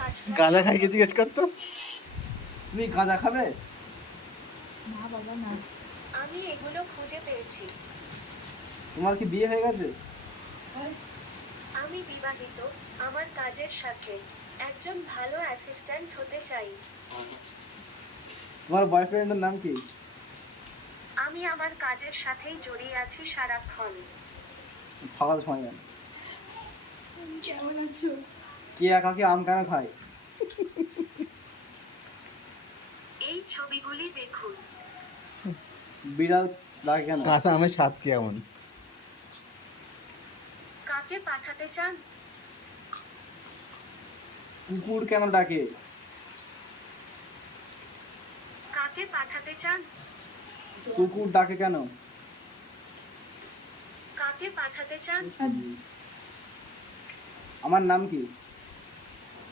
কাজ করে। গাঁজা খাই কি জিজ্ঞেস করতো? তুমি গাঁজা খাবে? না বাবা না। আমি এগুলো খুঁজে পেয়েছি। তোমার কি বিয়ে হয়ে গেছে? আমি বিবাহিত, আমার কাজের সাথে একজন ভালো অ্যাসিস্ট্যান্ট হতে চাই। তোমার বয়ফ্রেন্ডের নাম কি? আমি আমার কাজের সাথেই জড়িয়ে আছি সারাক্ষণ। ফাঁকা সময় জানো কেমন আছো? কে একা কি আম কেন খায়? এই ছবিগুলি দেখুন। বিড়াল ডাকে কেন? কাঁচা আমের স্বাদ কেমন? কাকে পাঠাতে চান? কুকুর কেন ডাকে? কাকে পাঠাতে চান? কুকুর ডাকে কেন? কাকে পাঠাতে চান? আমার নাম কি?